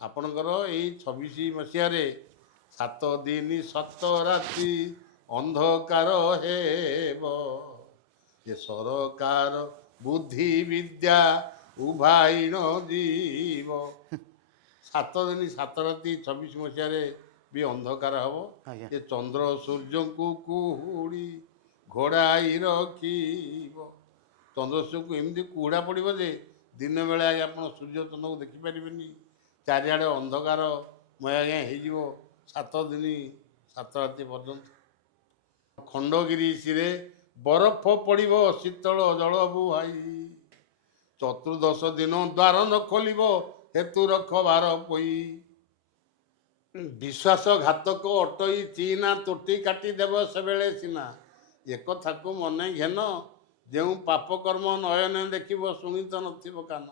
ଆପଣଙ୍କର ଏଇ 26 ମସିହାରେ 7 ଦିନ 7 ରାତି ଅନ୍ଧକାର ହେବ, ଏ ସରକାର ବୁଦ୍ଧି ବିଦ୍ୟା ଉଭାଇଣ ଯିବ। 7 ଦିନ 7 ରାତି 26 ମସିହାରେ ବି ଅନ୍ଧକାର ହେବ। ଆଜ୍ଞା ଏ ଚନ୍ଦ୍ର ସୂର୍ଯ୍ୟଙ୍କୁ କୁହୁଡ଼ି ଘୋଡ଼ାଇ ରଖିବ। ଚନ୍ଦ୍ର ସୂର୍ଯ୍ୟଙ୍କୁ ଏମିତି କୁହୁଡ଼ା ପଡ଼ିବ ଯେ ଦିନ ବେଳେ ଆଜ୍ଞା ଆପଣ ସୂର୍ଯ୍ୟ ଚନ୍ଦ୍ରକୁ ଦେଖିପାରିବେନି। ଚାରିଆଡ଼େ ଅନ୍ଧକାରମୟ ଆଜ୍ଞା ହେଇଯିବ 7 ଦିନ 7 ରାତି ପର୍ଯ୍ୟନ୍ତ। ଖଣ୍ଡଗିରିସିରେ ବରଫ ପଡ଼ିବ ଶୀତଳ ଜଳ ବୁହାଇ, ଚତୁର୍ଦ୍ଦଶ ଦିନ ଦ୍ୱାର ନ ଖୋଲିବ ହେତୁ ରଖବାର ପୋଇ। ବିଶ୍ୱାସଘାତକ ଅଟଇ ଚିନା ତୋଟି କାଟିଦେବ ସେବେଳେ ସିନା, ଏକଥାକୁ ମନେ ଘେନ ଯେଉଁ ପାପ କର୍ମ ନୟନେ ଦେଖିବ ଶୁଣି ତ ନଥିବ କାନ।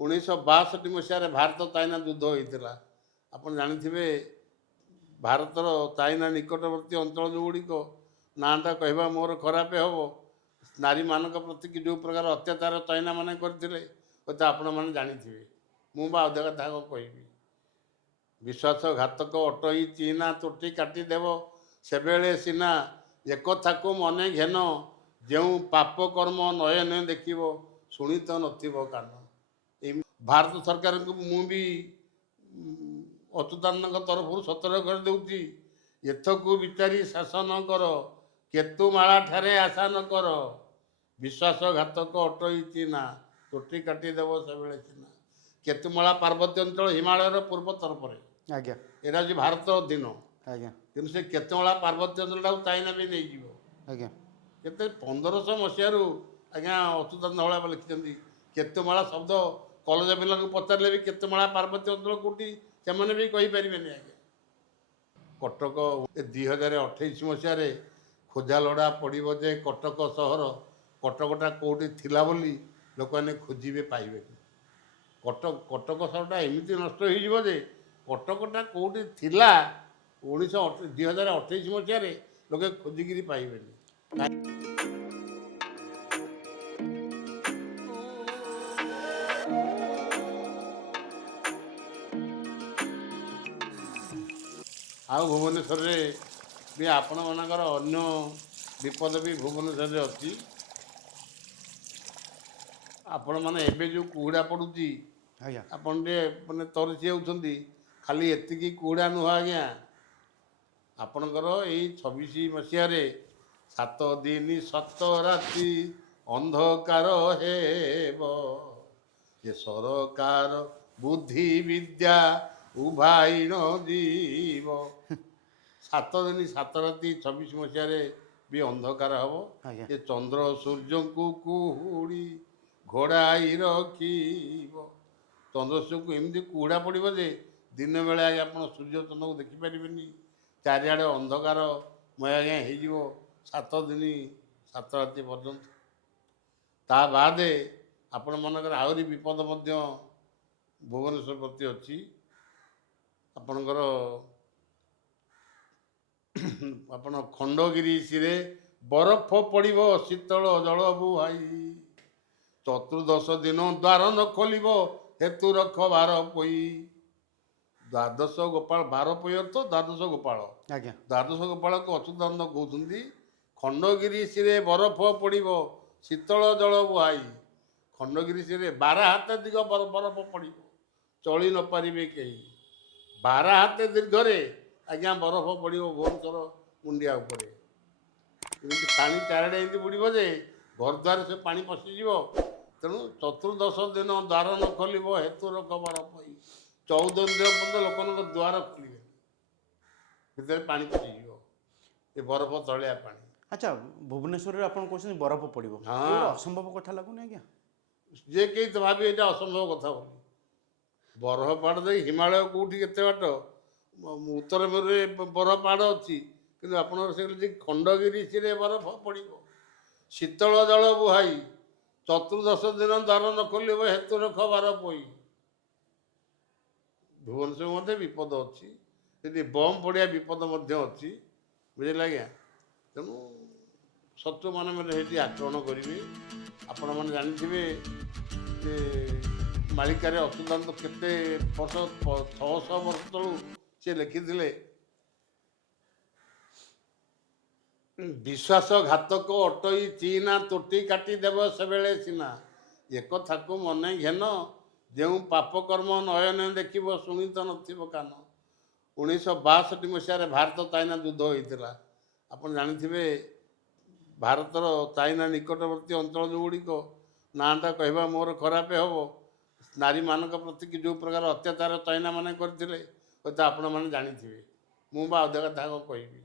1962 ମସିହାରେ ଭାରତ ଚାଇନା ଯୁଦ୍ଧ ହୋଇଥିଲା। ଆପଣ ଜାଣିଥିବେ ଭାରତର ଚାଇନା ନିକଟବର୍ତ୍ତୀ ଅଞ୍ଚଳ ଯେଉଁଗୁଡ଼ିକ, ନାଁଟା କହିବା ମୋର ଖରାପ ହେବ, ନାରୀମାନଙ୍କ ପ୍ରତି ଯେଉଁ ପ୍ରକାର ଅତ୍ୟାଚାର ଚାଇନାମାନେ କରିଥିଲେ ହୁଏତ ଆପଣମାନେ ଜାଣିଥିବେ, ମୁଁ ବା ଅଧିକ କଥା କହିବି। ବିଶ୍ୱାସଘାତକ ଅଟଇ ଚିନା ତୋଟି କାଟିଦେବ ସେବେଳେ ସିନା, ଏକଥାକୁ ମନେ ଘେନ ଯେଉଁ ପାପ କର୍ମ ନୟନେ ଦେଖିବ ଶୁଣି ତ ନଥିବ କାନ। ଭାରତ ସରକାରଙ୍କୁ ମୁଁ ବି ଅଚ୍ୟୁତାନନ୍ଦଙ୍କ ତରଫରୁ ସତର୍କ କରିଦେଉଛି, ଏଥକୁ ବିଚାରି ଶାସନ କର, କେତୁମାଳା ଠାରେ ଆଶା ନ କର। ବିଶ୍ୱାସଘାତକ ଅଟଇ ଚିନା ତୋଟି କାଟିଦେବ ସେବେଳେ ସିନା। କେତୁମାଳା ପାର୍ବତ୍ୟ ଅଞ୍ଚଳ ହିମାଳୟର ପୂର୍ବ ତରଫରେ, ଆଜ୍ଞା ଏଇଟା ହେଉଛି ଭାରତ ଅଧୀନ। ଆଜ୍ଞା କିନ୍ତୁ ସେ କେତେମାଳା ପାର୍ବତ୍ୟ ଅଞ୍ଚଳଟାକୁ ଚାଇନା ବି ନେଇଯିବ। ଆଜ୍ଞା କେତେ 1500 ମସିହାରୁ ଆଜ୍ଞା ଅଚ୍ୟୁତାନନ୍ଦ ହଳା ଲେଖିଛନ୍ତି। କେତେମାଳା ଶବ୍ଦ କଲେଜ ପିଲାଙ୍କୁ ପଚାରିଲେ ବି କେତେମାଳା ପାର୍ବତ୍ୟ ଅଞ୍ଚଳ କେଉଁଠି ସେମାନେ ବି କହିପାରିବେନି ଆଜ୍ଞା। କଟକ 2028 ମସିହାରେ ଖୋଜାଲୋଡ଼ା ପଡ଼ିବ ଯେ କଟକ ସହର, କଟକଟା କେଉଁଠି ଥିଲା ବୋଲି ଲୋକମାନେ ଖୋଜିବେ ପାଇବେନି। କଟକ ସହରଟା ଏମିତି ନଷ୍ଟ ହେଇଯିବ ଯେ କଟକଟା କେଉଁଠି ଥିଲା 2028 ମସିହାରେ ଲୋକେ ଖୋଜିକିରି ପାଇବେନି। ଆଉ ଭୁବନେଶ୍ୱରରେ ବି ଆପଣମାନଙ୍କର ଅନ୍ୟ ବିପଦ ବି ଭୁବନେଶ୍ୱରରେ ଅଛି। ଆପଣମାନେ ଏବେ ଯେଉଁ କୁହୁଡ଼ା ପଡ଼ୁଛି ଆଜ୍ଞା ଆପଣ ଟିକେ ମାନେ ତରସି ଯାଉଛନ୍ତି। ଖାଲି ଏତିକି କୁହୁଡ଼ା ନୁହଁ ଆଜ୍ଞା, ଆପଣଙ୍କର ଏଇ 26 ମସିହାରେ 7 ଦିନ 7 ରାତି ଅନ୍ଧକାର ହେବ, ଏ ସରକାର ବୁଦ୍ଧି ବିଦ୍ୟା ଉଭାଇଣ ଯିବ। 7 ଦିନ 7 ରାତି 26 ମସିହାରେ ବି ଅନ୍ଧକାର ହେବ। ଆଜ୍ଞା ଏ ଚନ୍ଦ୍ର ସୂର୍ଯ୍ୟଙ୍କୁ କୁହୁଡ଼ି ଘୋଡ଼ାଇ ରଖିବ। ଚନ୍ଦ୍ର ସୂର୍ଯ୍ୟଙ୍କୁ ଏମିତି କୁହୁଡ଼ା ପଡ଼ିବ ଯେ ଦିନ ବେଳେ ଆଜ୍ଞା ଆପଣ ସୂର୍ଯ୍ୟ ଚନ୍ଦ୍ରକୁ ଦେଖିପାରିବେନି। ଚାରିଆଡ଼େ ଅନ୍ଧକାରମୟ ଆଜ୍ଞା ହେଇଯିବ 7 ଦିନ 7 ରାତି ପର୍ଯ୍ୟନ୍ତ। ତା ବାଦେ ଆପଣମାନଙ୍କର ଆହୁରି ବିପଦ ମଧ୍ୟ ଭୁବନେଶ୍ୱର ପ୍ରତି ଅଛି। ଆପଣଙ୍କର ଆପଣ ଖଣ୍ଡଗିରିସିରେ ବରଫ ପଡ଼ିବ ଶୀତଳ ଜଳ ବୁହାଇ, ଚତୁର୍ଦ୍ଦଶ ଦିନ ଦ୍ୱାର ନ ଖୋଲିବ ହେତୁ ରଖବାର ପୋଇ। ଦ୍ୱାଦଶ ଗୋପାଳ, 12 ପୋଇ ଅର୍ଥ ଦ୍ୱାଦଶ ଗୋପାଳ। ଆଜ୍ଞା ଦ୍ୱାଦଶ ଗୋପାଳକୁ ଅଚ୍ୟୁତାନନ୍ଦ କହୁଛନ୍ତି। ଖଣ୍ଡଗିରିସିରେ ବରଫ ପଡ଼ିବ ଶୀତଳ ଜଳ ବୁହାଇ, ଖଣ୍ଡଗିରିସିରେ 12 ହାତ ଦିଗ ବରଫ ପଡ଼ିବ, ଚଳି ନ ପାରିବେ କେହି। 12 ହାତ ଦୀର୍ଘରେ ଆଜ୍ଞା ବରଫ ପଡ଼ିବ ଭୁବନେଶ୍ୱର ମୁଣ୍ଡିଆ ଉପରେ। ଏମିତି ପାଣି ଚାରିଆଡ଼େ ଏମିତି ବୁଡ଼ିବ ଯେ ଘରଦ୍ୱାର ସେ ପାଣି ପଶିଯିବ। ତେଣୁ ଚତୁର୍ଦ୍ଦଶ ଦିନ ଦ୍ୱାର ନ ଖୋଲିବ ହେତୁ ରଖବାର ପୋଇ। 14 ଦିନ ପର୍ଯ୍ୟନ୍ତ ଲୋକମାନଙ୍କ ଦ୍ୱାର ଖୋଲିବେ, ଭିତରେ ପାଣି ପଶିଯିବ, ଏ ବରଫ ତଳିଆ ପାଣି। ଆଚ୍ଛା, ଭୁବନେଶ୍ୱରରେ ଆପଣ କହୁଛନ୍ତି ବରଫ ପଡ଼ିବ, ଏ ହଁ, ଗୋଟେ ଅସମ୍ଭବ କଥା ଲାଗୁନି ଆଜ୍ଞା? ଯେ କେହି ତ ଭାବିବେ ଏଇଟା ଅସମ୍ଭବ କଥା ବୋଲି। ବରଫ ପାହାଡ଼ ଦେଇ ହିମାଳୟ କେଉଁଠି କେତେ ବାଟ, ଉତ୍ତର ମେରୁରେ ବରଫ ପାହାଡ଼ ଅଛି, କିନ୍ତୁ ଆପଣଙ୍କର ସେଠି ଖଣ୍ଡଗିରିସିରେ ବରଫ ପଡ଼ିବ, ଶୀତଳ ଜଳ ବୁହାଇ, ଚତୁର୍ଦ୍ଦଶ ଦିନ ଦ୍ୱାର ନ ଖୋଲିବ ହେତୁ ରଖବାର ପୋଇ। ଭୁବନେଶ୍ୱର ମଧ୍ୟ ବିପଦ ଅଛି, ସେଠି ବମ୍ ପଡ଼ିଆ ବିପଦ ମଧ୍ୟ ଅଛି, ବୁଝିଲେ ଆଜ୍ଞା। ତେଣୁ ଶତ୍ରୁମାନେ ସେଇଠି ଆକ୍ରମଣ କରିବେ। ଆପଣମାନେ ଜାଣିଥିବେ ଯେ ମାଳିକାରେ ଅଚ୍ୟୁତାନନ୍ଦ କେତେ ବର୍ଷ 600 ବର୍ଷ ତଳୁ ସେ ଲେଖିଥିଲେ, ବିଶ୍ୱାସଘାତକ ଅଟଇ ଚିନା ତୋଟି କାଟିଦେବ ସେବେଳେ ସିନା, ଏକଥାକୁ ମନେ ଘେନ ଯେଉଁ ପାପ କର୍ମ ନୟନେ ଦେଖିବ ଶୁଣି ତ ନଥିବ କାନ। 1962 ମସିହାରେ ଭାରତ ଚାଇନା ଯୁଦ୍ଧ ହୋଇଥିଲା। ଆପଣ ଜାଣିଥିବେ ଭାରତର ଚାଇନା ନିକଟବର୍ତ୍ତୀ ଅଞ୍ଚଳ ଯେଉଁଗୁଡ଼ିକ ନାଁଟା କହିବା ମୋର ଖରାପ ହେବ, ନାରୀମାନଙ୍କ ପ୍ରତି ଯେଉଁ ପ୍ରକାର ଅତ୍ୟାଚାର ଚାଇନା ମାନେ କରିଥିଲେ ହୁଏତ ଆପଣମାନେ ଜାଣିଥିବେ, ମୁଁ ବା ଅଧେ କଥା କ'ଣ କହିବି।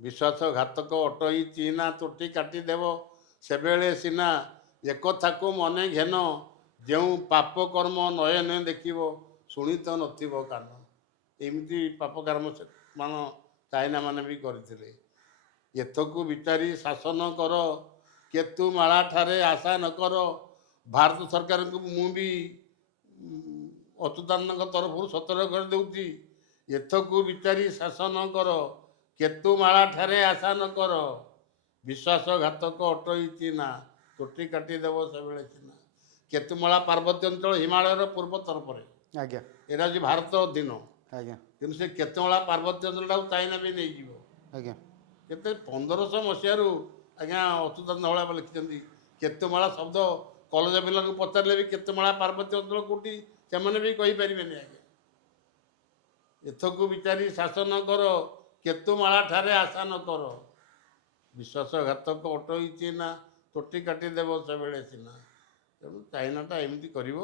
ବିଶ୍ୱାସଘାତକ ଅଟଇ ଚିନା ତୋଟି କାଟିଦେବ ସେବେଳେ ସିନା, ଏକଥାକୁ ମନେ ଘେନ ଯେଉଁ ପାପ କର୍ମ ନୟନେ ଦେଖିବ ଶୁଣି ତ ନଥିବ କାନ। ଏମିତି ପାପ କର୍ମ ମାନ ଚାଇନା ମାନେ ବି କରିଥିଲେ। ଏଥକୁ ବିଚାରି ଶାସନ କର କେତୁ ମାଳା ଠାରେ ଆଶା ନ କର। ଭାରତ ସରକାରଙ୍କୁ ମୁଁ ବି ଅଚ୍ୟୁତାନନ୍ଦଙ୍କ ତରଫରୁ ସତର୍କ କରିଦେଉଛି, ଏଥକୁ ବିଚାରି ଶାସନ କର କେତୁ ମାଳା ଠାରେ ଆଶା ନ କର। ବିଶ୍ୱାସଘାତକ ଅଟଇ ଚିନା ତୋଟି କାଟିଦେବ ସେବେଳେ ସିନା। କେତୁମାଳା ପାର୍ବତ୍ୟ ଅଞ୍ଚଳ ହିମାଳୟର ପୂର୍ବ ତରଫରେ, ଆଜ୍ଞା ଏଇଟା ହେଉଛି ଭାରତ ଅଧୀନ, ଆଜ୍ଞା କିନ୍ତୁ ସେ କେତୁମାଳା ପାର୍ବତ୍ୟ ଅଞ୍ଚଳଟାକୁ ଚାଇନା ବି ନେଇଯିବ। ଆଜ୍ଞା କେତେ 1500 ମସିହାରୁ ଆଜ୍ଞା ଅଚ୍ୟୁତାନନ୍ଦ ହଳା ଲେଖିଛନ୍ତି। କେତୁମାଳା ଶବ୍ଦ କଲେଜ ପିଲାଙ୍କୁ ପଚାରିଲେ ବି କେତୁମାଳା ପାର୍ବତ୍ୟ ଅଞ୍ଚଳ କେଉଁଠି ସେମାନେ ବି କହିପାରିବେନି ଆଜ୍ଞା। ଏଥକୁ ବିଚାରି ଶାସନ କର କେତୁମାଳା ଠାରେ ଆଶା ନ କର। ବିଶ୍ୱାସଘାତକ ଅଟଇ ଚିନା ତୋଟି କାଟିଦେବ ସେବେଳେ ସିନା। ତେଣୁ ଚାଇନାଟା ଏମିତି କରିବ,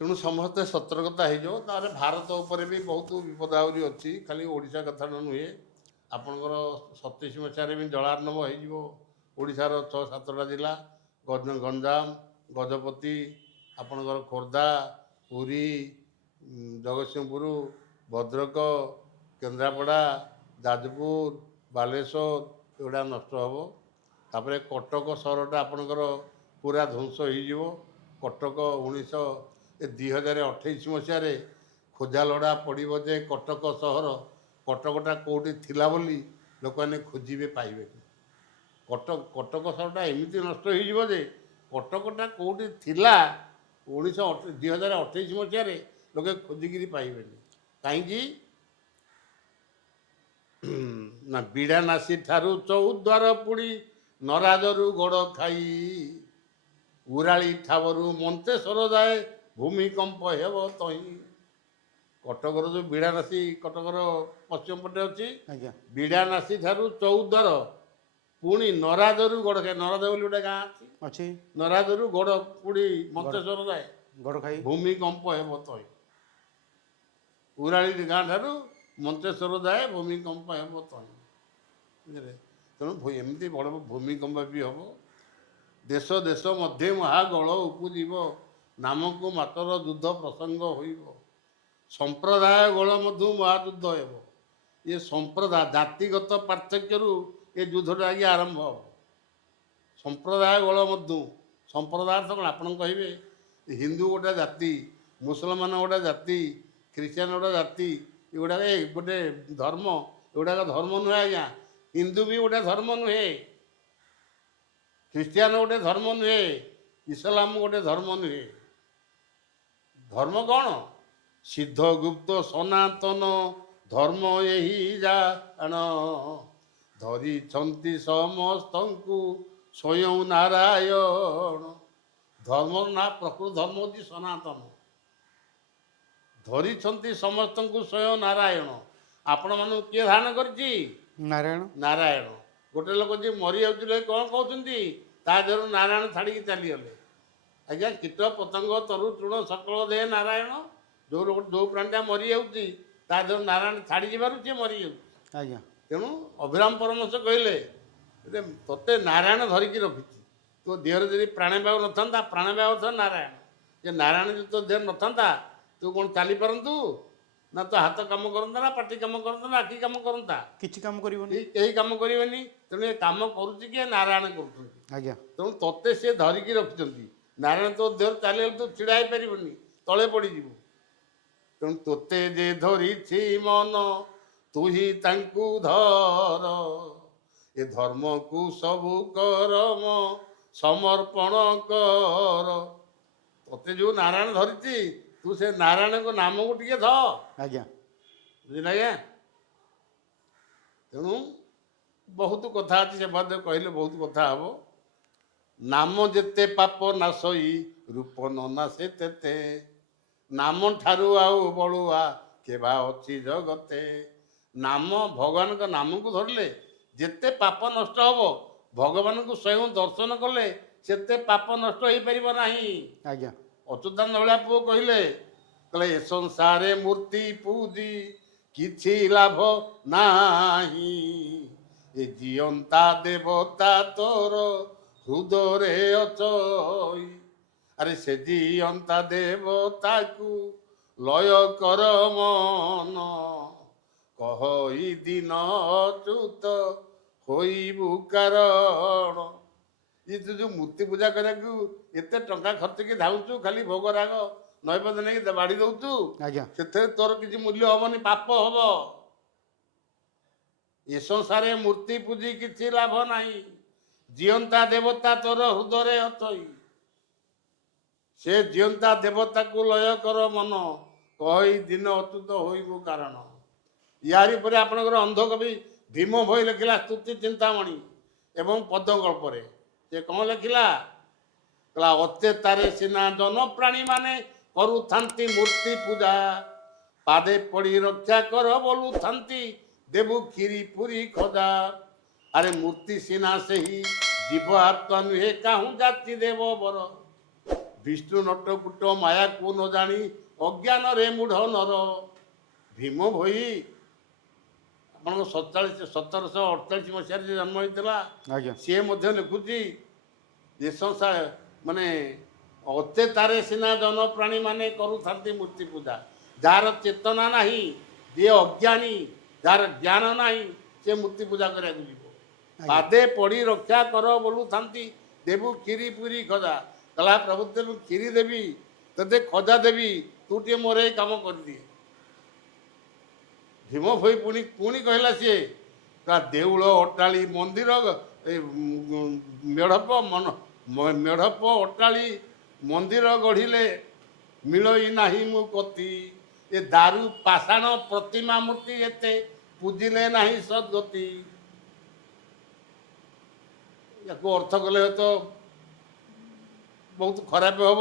ତେଣୁ ସମସ୍ତେ ସତର୍କତା ହେଇଯିବ। ତାପରେ ଭାରତ ଉପରେ ବି ବହୁତ ବିପଦ ଆହୁରି ଅଛି, ଖାଲି ଓଡ଼ିଶା କଥାଟା ନୁହେଁ। ଆପଣଙ୍କର 27 ମସିହାରେ ବି ଜଳାର୍ଣ୍ଣବ ହେଇଯିବ ଓଡ଼ିଶାର 6-7ଟା ଜିଲ୍ଲା, ଗଞ୍ଜାମ, ଗଜପତି, ଆପଣଙ୍କର ଖୋର୍ଦ୍ଧା, ପୁରୀ, ଜଗତସିଂହପୁର, ଭଦ୍ରକ, କେନ୍ଦ୍ରାପଡ଼ା, ଯାଜପୁର, ବାଲେଶ୍ୱର ଏଗୁଡ଼ା ନଷ୍ଟ ହେବ। ତାପରେ କଟକ ସହରଟା ଆପଣଙ୍କର ପୁରା ଧ୍ୱଂସ ହେଇଯିବ। କଟକ 2028 ମସିହାରେ ଖୋଜାଲୋଡ଼ା ପଡ଼ିବ ଯେ କଟକ ସହର, କଟକଟା କେଉଁଠି ଥିଲା ବୋଲି ଲୋକମାନେ ଖୋଜିବେ ପାଇବେନି। କଟକ ସହରଟା ଏମିତି ନଷ୍ଟ ହେଇଯିବ ଯେ କଟକଟା କେଉଁଠି ଥିଲା 2028 ମସିହାରେ ଲୋକେ ଖୋଜିକିରି ପାଇବେନି। କାହିଁକି ନା ବିଡ଼ାନାସୀ ଠାରୁ ଚଉଦ୍ୱାର ପୁଡ଼ି ନରାଜରୁ ଗୋଡ଼ ଖାଇ, ଉରାଳି ଠାବରୁ ମଞ୍ଚେଶ୍ୱର ଯାଏ ଭୂମିକମ୍ପ ହେବ ତହିଁ। କଟକର ଯେଉଁ ବିଡ଼ାନାସୀ କଟକର ପଶ୍ଚିମ ପଟେ ଅଛି, ଆଜ୍ଞା ବିଡ଼ାନାସୀ ଠାରୁ ଚଉଦ୍ୱାର ପୁଣି ନରାଜରୁ ଗୋଡ଼ ଖାଇ, ନରାଜ ବୋଲି ଗୋଟେ ଗାଁ ଅଛି, ଅଛି ନରାଜରୁ ଗୋଡ଼ ପୁଡ଼ି ମଞ୍ଚେଶ୍ୱର ଯାଏ ଗଡ଼ ଖାଇ ଭୂମିକମ୍ପ ହେବ ତହିଁ। ଉରାଳି ଗାଁ ଠାରୁ ମଞ୍ଚେଶ୍ୱର ଯାଏ ଭୂମିକମ୍ପ ହେବ ତହିଁ। ବୁଝିଲେ? ତେଣୁ ଏମିତି ବଡ଼ ଭୂମିକମ୍ପ ବି ହେବ। ଦେଶ ଦେଶ ମଧ୍ୟରେ ମହାଗଳ ଉପୁଜିବ, ନାମକୁ ମାତ୍ର ଯୁଦ୍ଧ ପ୍ରସଙ୍ଗ ହୋଇବ। ସମ୍ପ୍ରଦାୟ ଗଳ ମଧ୍ୟ ମହାଯୁଦ୍ଧ ହେବ। ଏ ସମ୍ପ୍ରଦାୟ ଜାତିଗତ ପାର୍ଥକ୍ୟରୁ ଏ ଯୁଦ୍ଧଟା ଆଜ୍ଞା ଆରମ୍ଭ ହେବ। ସମ୍ପ୍ରଦାୟ ଗଳ ମଧ୍ୟ, ସମ୍ପ୍ରଦାୟ ତ କ'ଣ ଆପଣ କହିବେ ହିନ୍ଦୁ ଗୋଟେ ଜାତି, ମୁସଲମାନ ଗୋଟେ ଜାତି, ଖ୍ରୀଷ୍ଟିଆନ ଗୋଟେ ଜାତି, ଏଗୁଡ଼ାକ ଗୋଟେ ଧର୍ମ, ଏଗୁଡ଼ାକ ଧର୍ମ ନୁହେଁ ଆଜ୍ଞା। ହିନ୍ଦୁ ବି ଗୋଟେ ଧର୍ମ ନୁହେଁ, ଖ୍ରୀଷ୍ଟିଆନ ଗୋଟେ ଧର୍ମ ନୁହେଁ, ଇସଲାମ ଗୋଟେ ଧର୍ମ ନୁହେଁ। ଧର୍ମ କ'ଣ? ସିଦ୍ଧ ଗୁପ୍ତ ସନାତନ ଧର୍ମ ଏହି ଜାଣ, ଧରିଛନ୍ତି ସମସ୍ତଙ୍କୁ ସ୍ୱୟଂ ନାରାୟଣ। ଧର୍ମର ନାଁ ପ୍ରକୃତ ଧର୍ମ ହେଉଛି ସନାତନ। ଧରିଛନ୍ତି ସମସ୍ତଙ୍କୁ ସ୍ୱୟଂ ନାରାୟଣ। ଆପଣମାନଙ୍କୁ କିଏ ଧାରଣ କରିଛି? ନାରାୟଣ। ନାରାୟଣ। ଗୋଟେ ଲୋକ ଯିଏ ମରିଯାଉଥିଲେ କ'ଣ କହୁଛନ୍ତି? ତା ଦେହରୁ ନାରାୟଣ ଛାଡ଼ିକି ଚାଲିଗଲେ। ଆଜ୍ଞା କୀଟ ପତଙ୍ଗ ତରୁ ତୃଣ ସକଳ ଦେହ ନାରାୟଣ। ଯେଉଁ ପ୍ରାଣୀଟା ମରିଯାଉଛି ତା ଦେହରୁ ନାରାୟଣ ଛାଡ଼ି ଯିବାରୁ ସିଏ ମରିଯାଉଛି। ଆଜ୍ଞା ତେଣୁ ଅଭିରାମ ପରମହଂସ କହିଲେ ଯେ ତୋତେ ନାରାୟଣ ଧରିକି ରଖିଛି। ତୋ ଦେହରେ ଯଦି ପ୍ରାଣବାୟୁ ନଥାନ୍ତା, ପ୍ରାଣବାୟୁ ଅର୍ଥ ନାରାୟଣ, ଯେ ନାରାୟଣ ଯଦି ତୋ ଦେହରେ ନଥାନ୍ତା ତୁ କ'ଣ ଚାଲିପାରନ୍ତୁ? ନା ତୋ ହାତ କାମ କରନ୍ତା, ନା ପାଟି କାମ କରନ୍ତା, ନା ଆଖି କାମ କରନ୍ତା? କିଛି କାମ କରିବନି। କେହି କାମ କରିବେନି। ତେଣୁ ଏ କାମ କରୁଛି କିଏ? ନାରାୟଣ କରୁଛନ୍ତି। ଆଜ୍ଞା ତେଣୁ ତୋତେ ସିଏ ଧରିକି ରଖିଛନ୍ତି। ନାରାୟଣ ତୋ ଦେହରେ ଚାଲିଗଲେ ତୁ ଛିଡ଼ା ହେଇପାରିବୁନି, ତଳେ ପଡ଼ିଯିବୁ। ତେଣୁ ତୋତେ ଯେ ଧରିଛି ମନ ତୁହି ତାଙ୍କୁ ଧର, ଏ ଧର୍ମକୁ ସବୁ କରମ ସମର୍ପଣ କର। ତତେ ଯୋଉ ନାରାୟଣ ଧରିଛି ତୁ ସେ ନାରାୟଣଙ୍କ ନାମକୁ ଟିକେ ଧ, ଆଜ୍ଞା ବୁଝିଲେ ଆଜ୍ଞା। ତେଣୁ ବହୁତ କଥା ଅଛି, ସେ ମଧ୍ୟ କହିଲେ ବହୁତ କଥା ହବ। ନାମ ଯେତେ ପାପ ନାଶଇ ରୂପ ନ ନାଶେ ତେତେ, ନାମ ଠାରୁ ଆଉ ବଳୁଆ କେବା ଅଛି ଜଗତେ। ନାମ, ଭଗବାନଙ୍କ ନାମକୁ ଧରିଲେ ଯେତେ ପାପ ନଷ୍ଟ ହବ, ଭଗବାନଙ୍କୁ ସ୍ୱୟଂ ଦର୍ଶନ କଲେ ସେତେ ପାପ ନଷ୍ଟ ହେଇପାରିବ ନାହିଁ। ଆଜ୍ଞା ଅଚ୍ୟୁତାନନ୍ଦ ଭଳିଆ ପୁଅ କହିଲେ ଏ ସଂସାରେ ମୂର୍ତ୍ତି ପୂଜି କିଛି ଲାଭ ନାହିଁ, ଏ ଜିଅନ୍ତା ଦେବତା ତୋର ହୃଦୟରେ ଅଛଇ। ଆରେ ସେ ଜିଅନ୍ତା ଦେବତାକୁ ଲୟ କର ମନ, କହଇ ଦିନ ଅଚ୍ୟୁତ ହୋଇବୁ କାରଣ। ଇଏ ଯୋଉ ମୂର୍ତ୍ତି ପୂଜା କରିବାକୁ ଏତେ ଟଙ୍କା ଖର୍ଚ୍ଚକି ଧାଉଁଛୁ, ଖାଲି ଭୋଗ ରାଗ ନୈବେଦ୍ୟ ନେଇକି ବାଢି ଦଉଛୁ, ଆଜ୍ଞା ସେଥିରେ ତୋର କିଛି ମୂଲ୍ୟ ହବନି, ପାପ ହବ। ଏ ସଂସାରେ ମୂର୍ତ୍ତି ପୂଜି କିଛି ଲାଭ ନାହିଁ, ଜିଅନ୍ତା ଦେବତା ତୋର ହୃଦୟରେ ଅଛଇ। ସେ ଜିଅନ୍ତା ଦେବତାକୁ ଲୟ କର ମନ, କହି ଦିନ ଅଚ୍ୟୁତ ହୋଇବୁ କାରଣ। ୟାରି ପରେ ଆପଣଙ୍କର ଅନ୍ଧକବି ଭୀମ ଭୋଇ ଲେଖିଲା ସ୍ତୁତି ଚିନ୍ତାମଣି ଏବଂ ପଦ୍ୟଗଳ୍ପରେ। ସେ କ'ଣ ଲେଖିଲା? କହିଲା ଅଚେତାରେ ସିନା ଜନପ୍ରାଣୀ ମାନେ କରୁଥାନ୍ତି ମୂର୍ତ୍ତି ପୂଜା, ପାଦେ ପଡ଼ି ରକ୍ଷା କର ବୋଲୁଥାନ୍ତି ଦେବୁ କ୍ଷୀରି ପୁରୀ ଖଜା। ଆରେ ମୂର୍ତ୍ତି ସିନା ସେହି ଜୀବ ଆତ୍ମା ନୁହେଁ କାହୁଁ ଜାତି ଦେବ ବର, ବିଷ୍ଣୁ ନଟକୁଟ ମାୟାକୁ ନ ଜାଣି ଅଜ୍ଞାନରେ ମୂଢ଼ ନର। ଭୀମ ଭୋଇ ଆପଣଙ୍କ 1748 ମସିହାରେ ଯେ ଜନ୍ମ ହେଇଥିଲା, ଆଜ୍ଞା ସିଏ ମଧ୍ୟ ଲେଖୁଛି ଯେ ସଂସାର ମାନେ ଅଚେତାରେ ସିନା ଜନପ୍ରାଣୀ ମାନେ କରୁଥାନ୍ତି ମୂର୍ତ୍ତି ପୂଜା, ଯାହାର ଚେତନା ନାହିଁ, ଯିଏ ଅଜ୍ଞାନୀ, ଯାହାର ଜ୍ଞାନ ନାହିଁ, ସେ ମୂର୍ତ୍ତି ପୂଜା କରିବାକୁ ଯିବ। ପାଦେ ପଡ଼ି ରକ୍ଷା କର ବୋଲୁଥାନ୍ତି ଦେବୁ କ୍ଷୀରି ପୁରୀ ଖଜା। କହିଲା ପ୍ରଭୁ ଦେବୁ କ୍ଷୀରି ଦେବି, ତତେ ଖଜା ଦେବି, ତୁ ଟିକେ ମୋର ଏଇ କାମ କରିଦିଏ। ଭୀମ ଭୋଇ ପୁଣି କହିଲା ସିଏ, ଦେଉଳ ଅଟ୍ଟାଳି ମନ୍ଦିର ମେଢ଼ପ ଅଟ୍ଟାଳି ମନ୍ଦିର ଗଢ଼ିଲେ ମିଳଇ ନାହିଁ ମୁଁ କତି, ଏ ଦାରୁ ପାଷାଣ ପ୍ରତିମା ମୂର୍ତ୍ତି ଏତେ ପୂଜିଲେ ନାହିଁ ସଦ୍ଗତି। ୟାକୁ ଅର୍ଥ କଲେ ତ ବହୁତ ଖରାପ ହବ,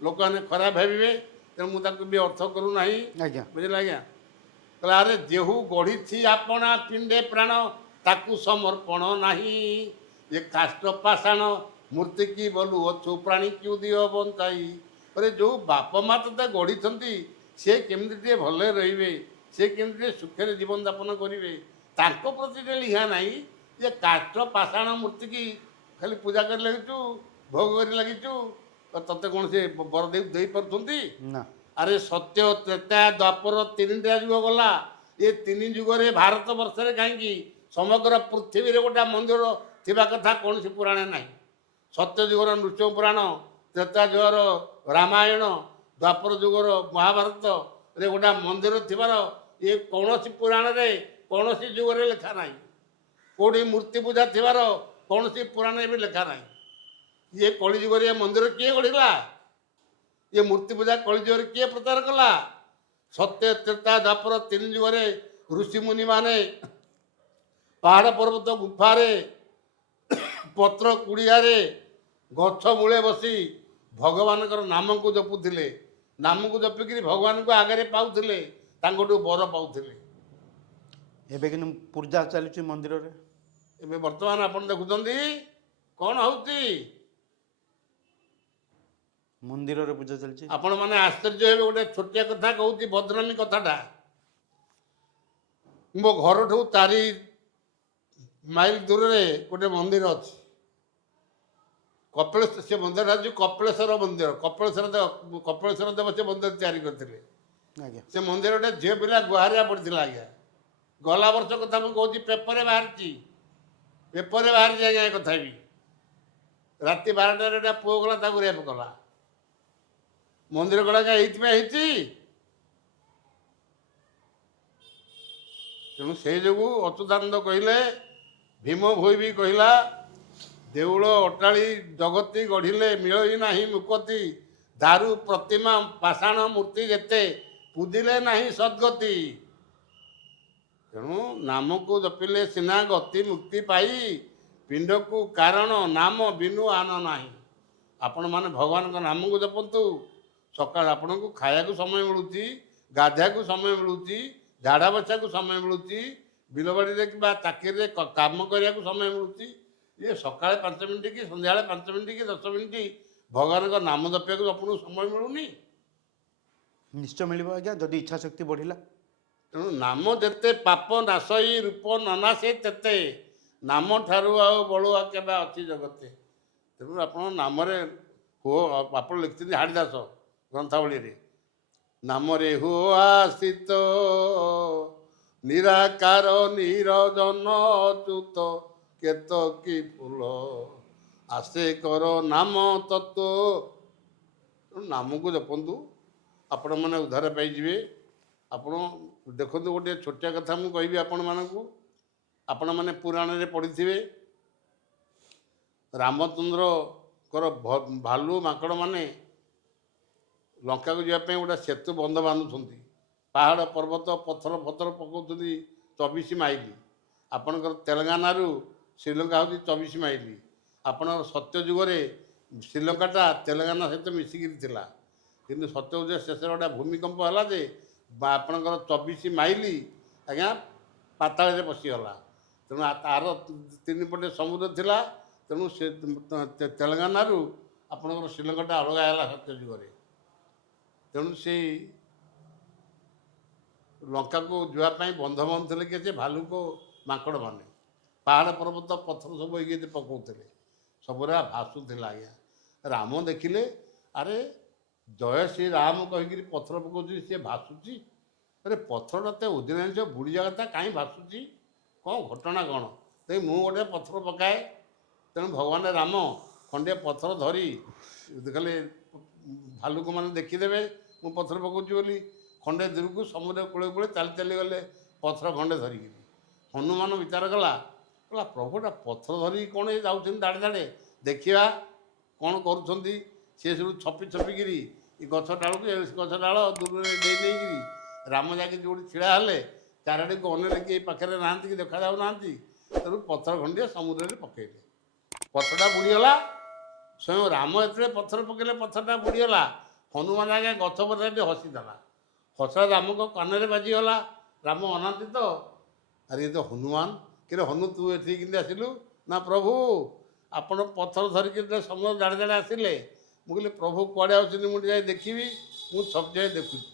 ଲୋକମାନେ ଖରାପ ଭାବିବେ, ତେଣୁ ମୁଁ ତାକୁ ବି ଅର୍ଥ କରୁନାହିଁ। ଆଜ୍ଞା ବୁଝିଲେ ଆଜ୍ଞା। କହିଲା ଆରେ ଯେହୁ ଗଢ଼ିଛି ଆପଣା ପିଣ୍ଡେ ପ୍ରାଣ ତାକୁ ସମର୍ପଣ ନାହିଁ, ଏ କାଷ୍ଠ ପାଷାଣ ମୂର୍ତ୍ତି କି ବୋଲୁ ଅଛୁ ପ୍ରାଣୀ କ୍ୟୁ ଦିଅ ବଞ୍ଚାଇ। ଆରେ ଯେଉଁ ବାପ ମା ତତେ ଗଢ଼ିଛନ୍ତି ସେ କେମିତି ଟିକେ ଭଲରେ ରହିବେ, ସେ କେମିତି ଟିକେ ସୁଖରେ ଜୀବନଯାପନ କରିବେ, ତାଙ୍କ ପ୍ରତି ଟିକେ ଲିହା ନାହିଁ। ଯେ କାଷ୍ଠ ପାଷାଣ ମୂର୍ତ୍ତିକି ଖାଲି ପୂଜା କରି ଲାଗିଛୁ, ଭୋଗ କରି ଲାଗିଛୁ, ତତେ କ'ଣ ସେ ବର ଦେଇପାରୁଛନ୍ତି? ନା ଆରେ ସତ୍ୟ ତ୍ରେତା ଦ୍ୱାପର ତିନିଟା ଯୁଗ ଗଲା, ଏ ତିନି ଯୁଗରେ ଭାରତ ବର୍ଷରେ କାହିଁକି ସମଗ୍ର ପୃଥିବୀରେ ଗୋଟେ ମନ୍ଦିର ଥିବା କଥା କୌଣସି ପୁରାଣ ନାହିଁ। ସତ୍ୟ ଯୁଗର ନୃସିଂହ ପୁରାଣ, ତ୍ରେତା ଯୁଗର ରାମାୟଣ, ଦ୍ୱାପର ଯୁଗର ମହାଭାରତରେ ଗୋଟେ ମନ୍ଦିର ଥିବାର ଏ କୌଣସି ପୁରାଣରେ କୌଣସି ଯୁଗରେ ଲେଖା ନାହିଁ। କେଉଁଠି ମୂର୍ତ୍ତି ପୂଜା ଥିବାର କୌଣସି ପୁରାଣରେ ବି ଲେଖା ନାହିଁ। ଇଏ କଳି ଯୁଗରେ ଏ ମନ୍ଦିର କିଏ ଗଢ଼ିଲା? ଏ ମୂର୍ତ୍ତି ପୂଜା କଳି ଯୁଗରେ କିଏ ପ୍ରଚାର କଲା? ସତ୍ୟ ତ୍ରେତା ଦ୍ୱାପର ତିନି ଯୁଗରେ ଋଷିମୁନି ମାନେ ପାହାଡ଼ ପର୍ବତ ଗୁମ୍ଫାରେ, ପତ୍ର କୁଡ଼ିଆରେ, ଗଛ ମୂଳେ ବସି ଭଗବାନଙ୍କର ନାମକୁ ଜପୁଥିଲେ, ନାମକୁ ଜପିକିରି ଭଗବାନଙ୍କୁ ଆଗରେ ପାଉଥିଲେ, ତାଙ୍କଠୁ ବର ପାଉଥିଲେ। ଏବେ କିନ୍ତୁ ପୂଜା ଚାଲିଛି ମନ୍ଦିରରେ। ଏବେ ବର୍ତ୍ତମାନ ଆପଣ ଦେଖୁଛନ୍ତି କ'ଣ ହଉଛି? ମନ୍ଦିରରେ ପୂଜା ଚାଲିଛି। ଆପଣ ମାନେ ଆଶ୍ଚର୍ଯ୍ୟ ହେବେ, ଗୋଟେ ଛୋଟିଆ କଥା କହୁଛି, ବଦନାମୀ କଥାଟା। ମୋ ଘରଠୁ 4 ମାଇଲ ଦୂରରେ ଗୋଟେ ମନ୍ଦିର ଅଛି, କପିଳେଶ୍ୱର। ସେ ମନ୍ଦିରଟା ହେଉଛି କପିଳେଶ୍ୱର ମନ୍ଦିର। କପିଳେଶ୍ୱର ଦେବ ସେ ମନ୍ଦିର ତିଆରି କରିଥିଲେ। ଆଜ୍ଞା ସେ ମନ୍ଦିରଟେ ଝିଅ ପିଲା ଗୁହାରିଆ ପଡ଼ିଥିଲା ଆଜ୍ଞା। ଗଲା ବର୍ଷ କଥା ମୁଁ କହୁଛି, ପେପରରେ ବାହାରିଛି ଆଜ୍ଞା ଏ କଥା ବି। ରାତି 12ଟାରେ ଗୋଟେ ପୁଅ ଗଲା, ତାକୁ ରେପ୍ କଲା। ମନ୍ଦିର ଗଲା ଆଜ୍ଞା ଏଇଥିପାଇଁ ହେଇଛି। ତେଣୁ ସେଇ ଯୋଗୁଁ ଅଚ୍ୟୁତାନନ୍ଦ କହିଲେ, ଭୀମ ଭୋଇ ବି କହିଲା, ଦେଉଳ ଅଟ୍ଟାଳି ଜଗତି ଗଢ଼ିଲେ ମିଳଇ ନାହିଁ ମୁକତି, ଦାରୁ ପ୍ରତିମା ପାଷାଣ ମୂର୍ତ୍ତି ଯେତେ ପୂଜିଲେ ନାହିଁ ସଦ୍ଗତି। ତେଣୁ ନାମକୁ ଜପିଲେ ସିନା ଗତି ମୁକ୍ତି ପାଇ, ପିଣ୍ଡକୁ କାରଣ ନାମ ବିନୁ ଆନ ନାହିଁ। ଆପଣମାନେ ଭଗବାନଙ୍କ ନାମକୁ ଜପନ୍ତୁ। ସକାଳେ ଆପଣଙ୍କୁ ଖାଇବାକୁ ସମୟ ମିଳୁଛି, ଗାଧୋଇବାକୁ ସମୟ ମିଳୁଛି, ଝାଡ଼ା ବସିବାକୁ ସମୟ ମିଳୁଛି, ବିଲବାଡ଼ିରେ କିମ୍ବା ଚାକିରିରେ କାମ କରିବାକୁ ସମୟ ମିଳୁଛି। ଇଏ ସକାଳେ 5 ମିନିଟ୍ କି ସନ୍ଧ୍ୟାବେଳେ 5 ମିନିଟ୍ କି 10 ମିନିଟ୍ ଭଗବାନଙ୍କ ନାମ ଜପିବାକୁ ଆପଣଙ୍କୁ ସମୟ ମିଳୁନି। ନିଶ୍ଚୟ ମିଳିବ ଆଜ୍ଞା ଯଦି ଇଚ୍ଛା ଶକ୍ତି ବଢ଼ିଲା। ତେଣୁ ନାମ ଯେତେ ପାପ ନାଶଇ ରୂପ ନନାଶେ ତେତେ, ନାମ ଠାରୁ ଆଉ ବଳୁଆ କେବେ ଅଛି ଜଗତେ। ତେଣୁ ଆପଣ ନାମରେ ହୁଅ, ଆପଣ ଲେଖିଛନ୍ତି ହାଡ଼ିଦାସ ଗ୍ରନ୍ଥାବଳୀରେ, ନାମରେ ହୁଅ ଆଶ୍ରିତ ନିରାକାର ନିରଜନ ଅଚ୍ୟୁତ କେତକୀ ଫୁଲ ଆସେ କର ନାମ ତତ୍ତ୍ୱ। ତେଣୁ ନାମକୁ ଜପନ୍ତୁ, ଆପଣମାନେ ଉଦ୍ଧାର ପାଇଯିବେ। ଆପଣ ଦେଖନ୍ତୁ, ଗୋଟିଏ ଛୋଟିଆ କଥା ମୁଁ କହିବି ଆପଣମାନଙ୍କୁ। ଆପଣମାନେ ପୁରାଣରେ ପଢ଼ିଥିବେ, ରାମଚନ୍ଦ୍ରଙ୍କର ଭାଲୁ ମାଙ୍କଡ଼ମାନେ ଲଙ୍କାକୁ ଯିବା ପାଇଁ ଗୋଟେ ସେତୁ ବନ୍ଧ ବାନ୍ଧୁଛନ୍ତି। ପାହାଡ଼ ପର୍ବତ ପଥର ପଥର ପକାଉଛନ୍ତି 24 ମାଇଲ। ଆପଣଙ୍କର ତେଲେଙ୍ଗାନାରୁ ଶ୍ରୀଲଙ୍କା ହେଉଛି 24 ମାଇଲ। ଆପଣଙ୍କର ସତ୍ୟ ଯୁଗରେ ଶ୍ରୀଲଙ୍କାଟା ତେଲେଙ୍ଗାନା ସହିତ ମିଶିକିରି ଥିଲା, କିନ୍ତୁ ସତ୍ୟ ଯୁଗ ଶେଷରେ ଗୋଟେ ଭୂମିକମ୍ପ ହେଲା ଯେ ଆପଣଙ୍କର 24 ମାଇଲ ଆଜ୍ଞା ପାତାଳରେ ପଶିଗଲା। ତେଣୁ ତାର 3 ପଟେ ସମୁଦ୍ର ଥିଲା। ତେଣୁ ସେ ତେଲେଙ୍ଗାନାରୁ ଆପଣଙ୍କର ଶ୍ରୀଲଙ୍କାଟା ଅଲଗା ହେଲା ସତ୍ୟ ଯୁଗରେ। ତେଣୁ ସେଇ ଲଙ୍କାକୁ ଯିବା ପାଇଁ ବନ୍ଧ ବାନ୍ଧୁଥିଲେ କି ସେ ଭାଲୁକ ମାଙ୍କଡ଼ମାନେ, ପାହାଡ଼ ପର୍ବତ ପଥର ସବୁ ହେଇକି ପକାଉଥିଲେ, ସବୁରା ଭାସୁଥିଲା ଆଜ୍ଞା। ରାମ ଦେଖିଲେ, ଆରେ ଜୟ ଶ୍ରୀରାମ କହିକିରି ପଥର ପକାଉଛି, ସିଏ ଭାସୁଛି। ଆରେ ପଥରଟା ତ ଓଜନ ଜିନିଷ, ବୁଡ଼ିଯିବା କଥା, କାହିଁ ଭାସୁଛି, କ'ଣ ଘଟଣା କ'ଣ? ତେଣୁ ମୁଁ ଗୋଟେ ପଥର ପକାଏ। ତେଣୁ ଭଗବାନ ରାମ ଖଣ୍ଡିଏ ପଥର ଧରି ଖାଲି ଭାଲୁକମାନେ ଦେଖିଦେବେ ମୁଁ ପଥର ପକାଉଛି ବୋଲି, ଖଣ୍ଡେ ଦୂରକୁ ସମୁଦ୍ର କୂଳେ କୂଳେ ଚାଲି ଚାଲି ଗଲେ ପଥର ଖଣ୍ଡେ ଧରିକିରି। ହନୁମାନ ବିଚାର କଲା, କହିଲା ପ୍ରଭୁଟା ପଥର ଧରିକି କ'ଣ ଯାଉଛନ୍ତି ଦାଡ଼େ ଦାଡ଼େ, ଦେଖିବା କ'ଣ କରୁଛନ୍ତି। ସେ ସବୁ ଛପି ଛପିକିରି ଏ ଗଛ ଡାଳକୁ ଏ ଗଛ ଡାଳ ଦୂରରେ ଦେଇ ଦେଇକିରି ରାମ ଯାଇକି ଯେଉଁଠି ଛିଡ଼ା ହେଲେ, ଚାରିଆଡ଼କୁ ଅନେଇଲେ କି ଏ ପାଖରେ ନାହାନ୍ତି କି ଦେଖାଯାଉନାହାନ୍ତି। ତେଣୁ ପଥର ଖଣ୍ଡିଏ ସମୁଦ୍ରରେ ପକାଇଲେ, ପଥରଟା ବୁଡ଼ିଗଲା। ସ୍ୱୟଂ ରାମ ଯେତେବେଳେ ପଥର ପକାଇଲେ ପଥରଟା ବୁଡ଼ିଗଲା, ହନୁମାନ ଆଜ୍ଞା ଗଛ ପଥରେ ଟିକେ ହସିଦେଲା। ହସା ରାମଙ୍କ କାନରେ ବାଜିଗଲା। ରାମ ଅନାନ୍ତି ତ, ଆରେ ଇଏ ତ ହନୁମାନ, କିରେ ହନୁ ତୁ ଏଠିକି କେମିତି ଆସିଲୁ? ନା ପ୍ରଭୁ ଆପଣ ପଥର ଧରିକି ସମୁଦ୍ର ଦାଡ଼େ ଦାଡ଼େ ଆସିଲେ। ମୁଁ କହିଲି ପ୍ରଭୁ କୁଆଡ଼େ ଆସୁଛନ୍ତି, ମୁଁ ଟିକେ ଯାଇ ଦେଖିବି। ମୁଁ ସବୁ ଯାଇ ଦେଖୁଛି।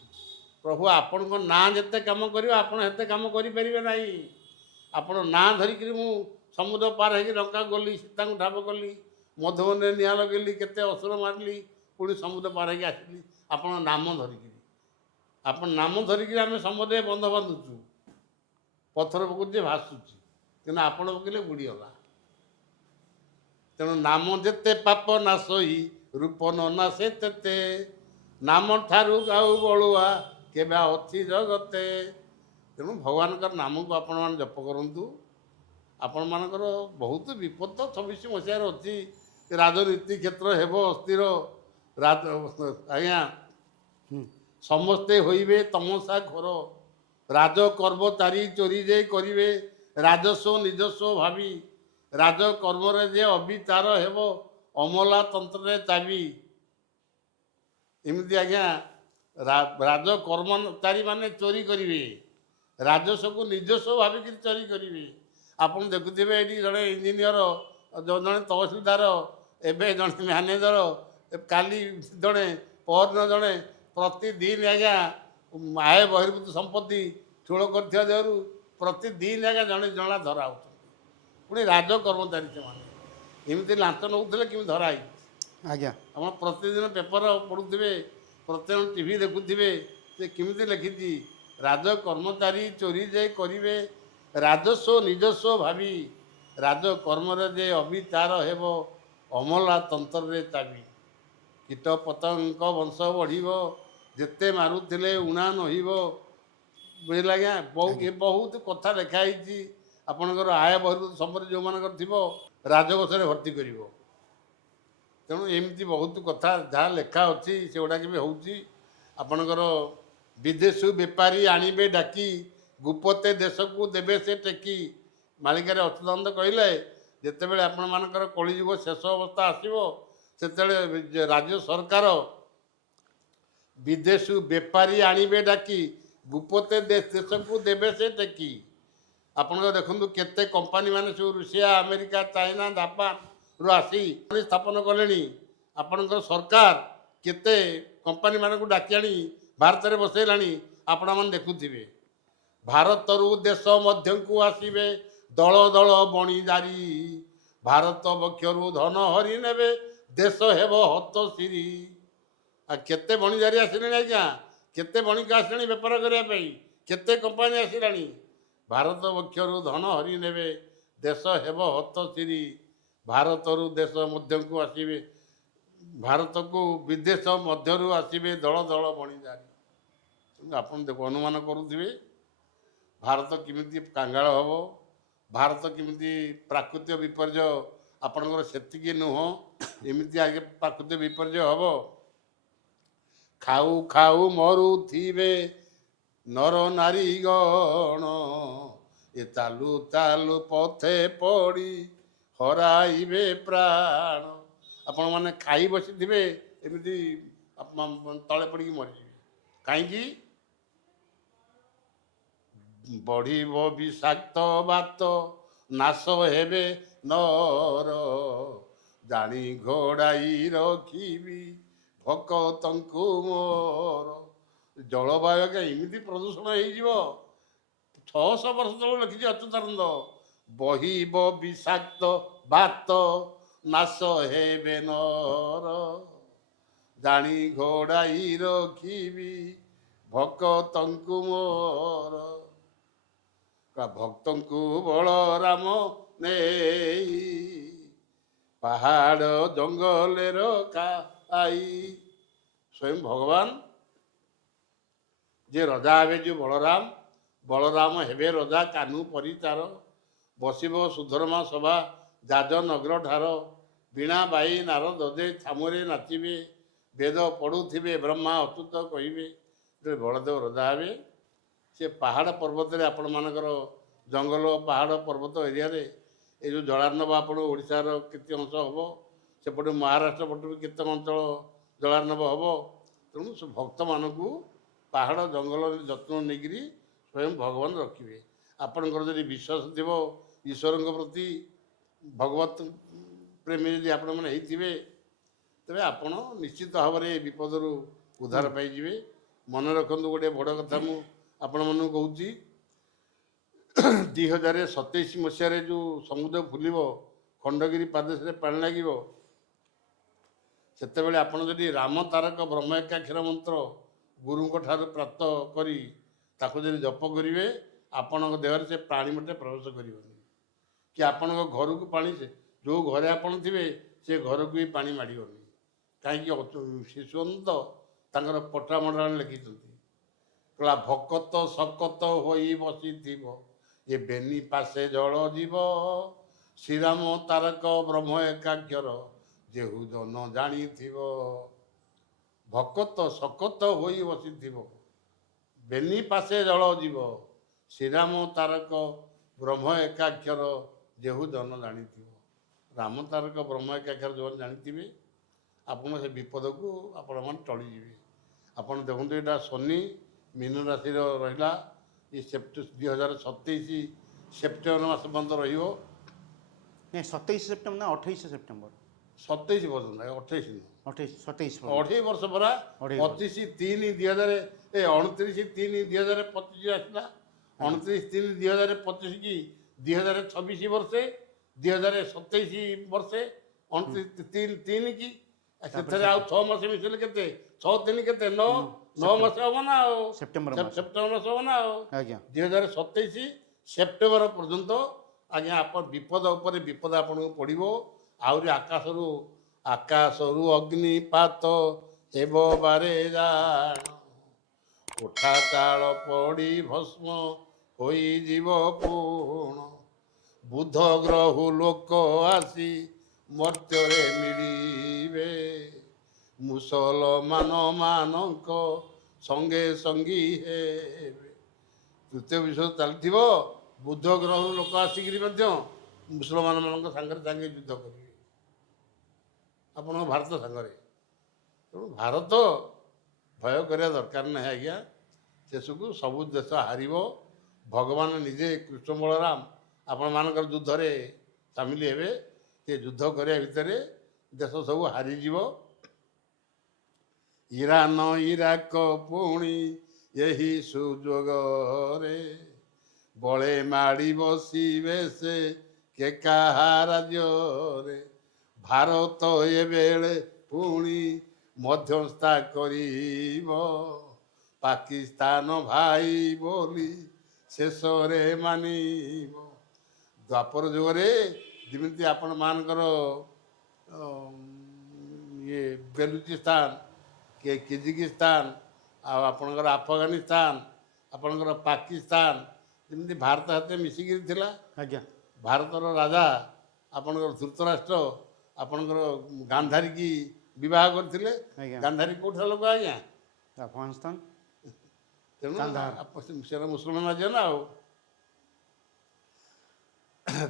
ପ୍ରଭୁ ଆପଣଙ୍କ ନାଁ ଯେତେ କାମ କରିବ ଆପଣ ସେତେ କାମ କରିପାରିବେ ନାହିଁ। ଆପଣ ନାଁ ଧରିକିରି ମୁଁ ସମୁଦ୍ର ପାର ହେଇକି ଲଙ୍କାକୁ ଗଲି, ସୀତାଙ୍କୁ ଠାବ କଲି, ମଧୁବନରେ ନିଆଁ ଲଗେଇଲି, କେତେ ଅସୁର ମାରିଲି, ପୁଣି ସମୁଦ୍ର ପାର ହେଇକି ଆସିଲି ଆପଣ ନାମ ଧରିକିରି। ଆପଣ ନାମ ଧରିକିରି ଆମେ ସମୁଦ୍ରରେ ବନ୍ଧ ବାନ୍ଧୁଛୁ, ପଥର ପକାଉଛି ଭାସୁଛି, କିନ୍ତୁ ଆପଣ ପକେଇଲେ ବୁଡ଼ିଗଲା। ତେଣୁ ନାମ ଯେତେ ପାପ ନାଶଇ ରୂପ ନ ନାଶେ ତେତେ, ନାମ ଠାରୁ ଆଉ ବଳୁଆ କେବେ ଅଛି ଜଗତେ। ତେଣୁ ଭଗବାନଙ୍କର ନାମକୁ ଆପଣମାନେ ଜପ କରନ୍ତୁ। ଆପଣମାନଙ୍କର ବହୁତ ବିପଦ 26 ମସିହାରେ ଅଛି। ରାଜନୀତି କ୍ଷେତ୍ର ହେବ ଅସ୍ଥିର। ଆଜ୍ଞା ସମସ୍ତେ ହୋଇବେ ତମସା ଘୋର, ରାଜ କର୍ମଚାରୀ ଚୋରି ଯେ କରିବେ ରାଜସ୍ୱ ନିଜସ୍ୱ ଭାବି, ରାଜ କର୍ମରେ ଯେ ଅବିଚାର ହେବ ଅମଲା ତନ୍ତ୍ରରେ ଚାବି। ଏମିତି ଆଜ୍ଞା ରାଜ କର୍ମଚାରୀ ମାନେ ଚୋରି କରିବେ, ରାଜସ୍ୱକୁ ନିଜସ୍ୱ ଭାବିକିରି ଚୋରି କରିବେ। ଆପଣ ଦେଖୁଥିବେ ଏଠି ଜଣେ ଇଞ୍ଜିନିୟର, ଜଣେ ତହସିଲଦାର, ଏବେ ଜଣେ ମ୍ୟାନେଜର, କାଲି ଜଣେ, ପରଦିନ ଜଣେ, ପ୍ରତିଦିନ ଆଜ୍ଞା ଆୟ ବହିର୍ଭୂତ ସମ୍ପତ୍ତି ଠୁଳ କରିଥିବା ଦେହରୁ ପ୍ରତିଦିନ ଆଜ୍ଞା ଜଣେ ଜଣା ଧରା ହେଉଛନ୍ତି। ପୁଣି ରାଜ କର୍ମଚାରୀ ସେମାନେ ଏମିତି ଲାଞ୍ଚ ନେଉଥିଲେ କେମିତି ଧରା ହେଇଛି। ଆଜ୍ଞା ଆପଣ ପ୍ରତିଦିନ ପେପର ପଢ଼ୁଥିବେ, ପ୍ରତିଦିନ ଟିଭି ଦେଖୁଥିବେ, ସେ କେମିତି ଲେଖିଛି, ରାଜ କର୍ମଚାରୀ ଚୋରି ଯେ କରିବେ ରାଜସ୍ୱ ନିଜସ୍ୱ ଭାବି, ରାଜ କର୍ମରେ ଯେ ଅବିଚାର ହେବ ଅମଲା ତନ୍ତ୍ରରେ ଚାବି। କୀଟ ପତଙ୍ଗ ବଂଶ ବଢ଼ିବ ଯେତେ ମାରୁଥିଲେ ଉଣା ନହିବ। ବୁଝିଲେ ଆଜ୍ଞା, ବହୁତ କଥା ଲେଖା ହେଇଛି। ଆପଣଙ୍କର ଆୟ ବହିର୍ଭୂତ ସମ୍ପତ୍ତି ଯେଉଁମାନଙ୍କର ଥିବ ରାଜକୋଷରେ ଭର୍ତ୍ତି କରିବ। ତେଣୁ ଏମିତି ବହୁତ କଥା ଯାହା ଲେଖା ଅଛି ସେଗୁଡ଼ାକ ବି ହେଉଛି। ଆପଣଙ୍କର ବିଦେଶରୁ ବେପାରୀ ଆଣିବେ ଡାକି, ଗୁପତେ ଦେଶକୁ ଦେବେ ସେ ଟେକି। ମାଳିକାରେ ଅଚ୍ୟୁତାନନ୍ଦ କହିଲେ ଯେତେବେଳେ ଆପଣମାନଙ୍କର କଳିଯୁଗ ଶେଷ ଅବସ୍ଥା ଆସିବ, ସେତେବେଳେ ରାଜ୍ୟ ସରକାର ବିଦେଶରୁ ବେପାରୀ ଆଣିବେ ଡାକି, ଗୁପତେ ଦେଶକୁ ଦେବେ ସେ ଟେକି। ଆପଣଙ୍କ ଦେଖନ୍ତୁ କେତେ କମ୍ପାନୀ ମାନେ ସବୁ ରୁଷିଆ, ଆମେରିକା, ଚାଇନା, ଜାପାନରୁ ଆସି ସ୍ଥାପନ କଲେଣି। ଆପଣଙ୍କର ସରକାର କେତେ କମ୍ପାନୀ ମାନଙ୍କୁ ଡାକି ଆଣି ଭାରତରେ ବସେଇଲାଣି ଆପଣମାନେ ଦେଖୁଥିବେ। ଭାରତରୁ ଦେଶ ମଧ୍ୟକୁ ଆସିବେ ଦଳ ଦଳ ବଣିଦାରୀ, ଭାରତ ବକ୍ଷରୁ ଧନ ହରି ନେବେ ଦେଶ ହେବ ହତଶିରୀ। ଆଉ କେତେ ବଣିଦାରୀ ଆସିଲେଣି ଆଜ୍ଞା, କେତେ ବଣିକ ଆସିଲେଣି ବେପାର କରିବା ପାଇଁ, କେତେ କମ୍ପାନୀ ଆସିଲାଣି। ଭାରତ ବକ୍ଷରୁ ଧନ ହରି ନେବେ ଦେଶ ହେବ ହତଶିରୀ, ଭାରତରୁ ଦେଶ ମଧ୍ୟକୁ ଆସିବେ, ଭାରତକୁ ବିଦେଶ ମଧ୍ୟରୁ ଆସିବେ ଦଳ ଦଳ ବଣିଦାରୀ। ଆପଣ ଅନୁମାନ କରୁଥିବେ ଭାରତ କେମିତି କାଙ୍ଗାଳ ହେବ, ଭାରତ କେମିତି ପ୍ରାକୃତିକ ବିପର୍ଯ୍ୟୟ, ଆପଣଙ୍କର ସେତିକି ନୁହଁ ଏମିତି ଆଗେ ପ୍ରାକୃତିକ ବିପର୍ଯ୍ୟୟ ହେବ। ଖାଉ ଖାଉ ମରୁଥିବେ ନର ନାରୀ ଗଣ, ଏ ଚାଲୁ ଚାଲୁ ପଥେ ପଡ଼ି ହରାଇବେ ପ୍ରାଣ। ଆପଣମାନେ ଖାଇ ବସିଥିବେ ଏମିତି ତଳେ ପଡ଼ିକି ମରିଯିବେ। କାହିଁକି? ବଢ଼ିବ ବିଷାକ୍ତ ବାତ, ନାଶ ହେବେ ନର, ଜାଣି ଘୋଡ଼ାଇ ରଖିବି ଭକତଙ୍କୁ ମୋର। ଜଳବାୟୁ ଆଜ୍ଞା ଏମିତି ପ୍ରଦୂଷଣ ହେଇଯିବ, 600 ବର୍ଷ ତଳୁ ଲେଖିଛି ଅଚ୍ୟୁତାନନ୍ଦ। ବହିବ ବିଷାକ୍ତ ବାତ, ନାଶ ହେବେ ନର, ଜାଣି ଘୋଡ଼ାଇ ରଖିବି ଭକତଙ୍କୁ ମୋର। ଭକ୍ତଙ୍କୁ ବଳରାମ ନେଇ ପାହାଡ଼ ଜଙ୍ଗଲରେ ରଖାଇ। ସ୍ୱୟଂ ଭଗବାନ ଯେ ରଜା ହେବେ, ଯେଉଁ ବଳରାମ, ବଳରାମ ହେବେ ରଜା କାହ୍ନୁ ପରିଚାର, ବସିବ ସୁଧର୍ମା ସଭା ଯାଜ ନଗର ଠାର, ବୀଣା ବାଇ ନାରଦ ଦେ ଛାମୁରେ ନାଚିବେ, ବେଦ ପଢ଼ୁଥିବେ ବ୍ରହ୍ମା ଅଚ୍ୟୁତ କହିବେ। ବଳଦେବ ରଜା ହେବେ, ସେ ପାହାଡ଼ ପର୍ବତରେ ଆପଣମାନଙ୍କର ଜଙ୍ଗଲ ପାହାଡ଼ ପର୍ବତ ଏରିଆରେ ଏ ଯେଉଁ ଜଳାର୍ଣ୍ଣବ ଆପଣ ଓଡ଼ିଶାର କେତେ ଅଂଶ ହେବ, ସେପଟେ ମହାରାଷ୍ଟ୍ର ପଟରୁ କେତେ ଅଞ୍ଚଳ ଜଳାର୍ଣ୍ଣବ ହେବ। ତେଣୁ ସେ ଭକ୍ତମାନଙ୍କୁ ପାହାଡ଼ ଜଙ୍ଗଲରେ ଯତ୍ନ ନେଇକିରି ସ୍ୱୟଂ ଭଗବାନ ରଖିବେ। ଆପଣଙ୍କର ଯଦି ବିଶ୍ୱାସ ଥିବ ଈଶ୍ୱରଙ୍କ ପ୍ରତି, ଭଗବତ ପ୍ରେମୀ ଯଦି ଆପଣମାନେ ହେଇଥିବେ, ତେବେ ଆପଣ ନିଶ୍ଚିତ ଭାବରେ ଏ ବିପଦରୁ ଉଦ୍ଧାର ପାଇଯିବେ। ମନେ ରଖନ୍ତୁ ଗୋଟିଏ ବଡ଼ କଥା ମୁଁ ଆପଣମାନଙ୍କୁ କହୁଛି, 2027 ମସିହାରେ ଯେଉଁ ସମୁଦ୍ର ଫୁଲିବ, ଖଣ୍ଡଗିରି ପାଦଦେଶରେ ପାଣି ଲାଗିବ, ସେତେବେଳେ ଆପଣ ଯଦି ରାମ ତାରକ ବ୍ରହ୍ମ ଏକାକ୍ଷର ମନ୍ତ୍ର ଗୁରୁଙ୍କ ଠାରୁ ପ୍ରାପ୍ତ କରି ତାକୁ ଯଦି ଜପ କରିବେ, ଆପଣଙ୍କ ଦେହରେ ସେ ପାଣି ମୋଟେ ପ୍ରବେଶ କରିବନି, କି ଆପଣଙ୍କ ଘରକୁ ପାଣି, ଯେଉଁ ଘରେ ଆପଣ ଥିବେ ସେ ଘରକୁ ବି ପାଣି ମାଡ଼ିବନି। କାହିଁକି? ଶିଶୁଅନ୍ତ ତାଙ୍କର ପଟ୍ଟାମଣ୍ଡଳରେ ଲେଖିଛନ୍ତି, କହିଲା ଭକତ ଶକତ ହୋଇ ବସିଥିବ, ଏ ବେନି ପାଶେ ଜଳ ଯିବ, ଶ୍ରୀରାମ ତାରକ ବ୍ରହ୍ମ ଏକାକ୍ଷର ଯେହୁ ଜନ ଜାଣିଥିବ। ଭକତ ଶକତ ହୋଇ ବସିଥିବ, ବେନି ପାଶେ ଜଳ ଯିବ, ଶ୍ରୀରାମ ତାରକ ବ୍ରହ୍ମ ଏକାକ୍ଷର ଯେହୁ ଜନ ଜାଣିଥିବ। ରାମ ତାରକ ବ୍ରହ୍ମ ଏକାକ୍ଷର ଯେଉଁମାନେ ଜାଣିଥିବେ, ଆପଣ ସେ ବିପଦକୁ ଆପଣମାନେ ଟଳିଯିବେ। ଆପଣ ଦେଖନ୍ତୁ ଏଇଟା ଶନି ମୀନ ରାଶିର ରହିଲା, ଏ 2027 ସେପ୍ଟେମ୍ବର ମାସ ପର୍ଯ୍ୟନ୍ତ ରହିବ। ନାଇଁ 27 ସେପ୍ଟେମ୍ବର ନା 28 ସେପ୍ଟେମ୍ବର? 27 ପର୍ଯ୍ୟନ୍ତ, 28 ନୁହଁ, 27 28 ବର୍ଷ ପରା। 29/3/2025 ଆସିଲା, 29/3/2025 କି 2026 ବର୍ଷେ, 2027 ବର୍ଷେ, 29/3 କି ସେଥିରେ ଆଉ 6 ମାସ ମିଶିଲେ କେତେ? 6×3 କେତେ? 9 ମାସ ହେବ ନା ଆଉ, ସେପ୍ଟେମ୍ବର ମାସ ହେବ ନା ଆଉ। ଆଜ୍ଞା 2027 ସେପ୍ଟେମ୍ବର ପର୍ଯ୍ୟନ୍ତ ଆଜ୍ଞା ଆପଣ ବିପଦ ଉପରେ ବିପଦ ଆପଣଙ୍କୁ ପଡ଼ିବ। ଆହୁରି ଆକାଶରୁ ଅଗ୍ନିପାତ ହେବ ବାରେ ଜାଣ, କୋଠା ଚାଳ ପଡ଼ି ଭସ୍ମ ହୋଇଯିବ ପୁଣ, ବୁଧ ଗ୍ରହୁ ଲୋକ ଆସି ମର୍ତ୍ତ୍ୟରେ ମିଳିବେ। ମୁସଲମାନ ମାନଙ୍କ ସଙ୍ଗେ ସଙ୍ଗୀ ହେବେ। ତୃତୀୟ ବିଶ୍ୱ ଚାଲିଥିବ, ବୁଦ୍ଧ ଗ୍ରହରୁ ଲୋକ ଆସିକିରି ମଧ୍ୟ ମୁସଲମାନ ମାନଙ୍କ ସାଙ୍ଗରେ ସାଙ୍ଗେ ଯୁଦ୍ଧ କରିବେ ଆପଣଙ୍କ ଭାରତ ସାଙ୍ଗରେ। ତେଣୁ ଭାରତ ଭୟ କରିବା ଦରକାର ନାହିଁ ଆଜ୍ଞା। ଶେଷକୁ ସବୁ ଦେଶ ହାରିବ। ଭଗବାନ ନିଜେ କୃଷ୍ଣ ବଳରାମ ଆପଣମାନଙ୍କର ଯୁଦ୍ଧରେ ସାମିଲ ହେବେ। ସେ ଯୁଦ୍ଧ କରିବା ଭିତରେ ଦେଶ ସବୁ ହାରିଯିବ। ଇରାନ ଇରାକ ପୁଣି ଏହି ସୁଯୋଗରେ ବଳେ ମାଡ଼ି ବସିବେ ସେ କେ କାହା ରାଜ୍ୟରେ। ଭାରତ ଏବେଳେ ପୁଣି ମଧ୍ୟସ୍ଥା କରିବ ପାକିସ୍ତାନ ଭାଇ ବୋଲି ଶେଷରେ ମାନିବ। ଦ୍ୱାପର ଯୁଗରେ ଯେମିତି ଆପଣମାନଙ୍କର ଇଏ ବେଲୁଚିସ୍ତାନ, କିଜିକିସ୍ତାନ, ଆଉ ଆପଣଙ୍କର ଆଫଗାନିସ୍ତାନ, ଆପଣଙ୍କର ପାକିସ୍ତାନ ଯେମିତି ଭାରତ ହାତରେ ମିଶିକିରି ଥିଲା। ଆଜ୍ଞା ଭାରତର ରାଜା ଆପଣଙ୍କର ଧୃତରାଷ୍ଟ୍ର ଆପଣଙ୍କର ଗାନ୍ଧାରୀକି ବିବାହ କରିଥିଲେ। ଆଜ୍ଞା ଗାନ୍ଧାରୀ କେଉଁଠାର ଲୋକ ଆଜ୍ଞା? ଆଫଗାନିସ୍ତାନ। ତେଣୁ କାନ୍ଦାହାର। ସେଟା ମୁସଲମାନ ରାଜ୍ୟ ନା ଆଉ।